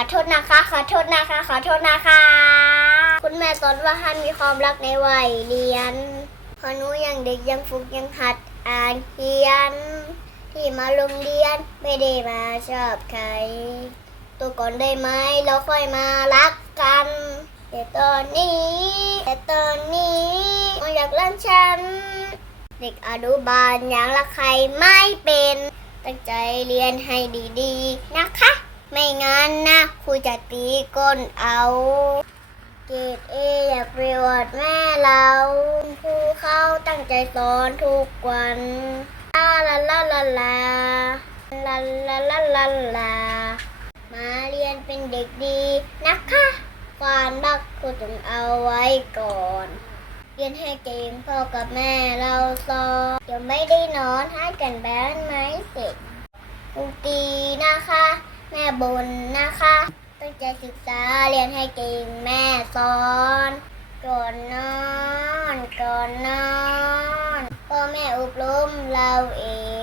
อโทษนะคะ ขอโทษนะคะ ขอโทษนะคะ คุณแม่สอนว่าให้มีความรักในวัยเรียนเพอหนูยังเด็กยังฝึกยังหัดอ่านเขียน ที่มาโรงเรียนไม่ได้มาชอบใคร ตัวก่อนได้ไหมเราค่อยมารักกันแต่ตอนนี้ แต่ตอนนี้มันอยากเล่นฉัน เด็กอนุบาลยังรักใครไม่เป็น ตั้งใจเรียนให้ดีๆนะคะ ไม่งั้นนะครูจะตีก้นเอา เกรดเออยากไปวดแม่เราครูเข้าตั้งใจสอนทุกวันลาลาลาลาลาลาลาลาลาลามาเรียนเป็นเด็กดีนะคะความรักครูต้องเอาไว้ก่อนเรียนให้เก่งพ่อกับแม่เราสอนเดี๋ยวไม่ได้นอนให้กันแบนไหมเสร็จครูตี บนนะคะ ตั้งใจศึกษาเรียนให้เก่งแม่สอนก่อนนอนก่อนนอนพ่อแม่อบรมเราเอง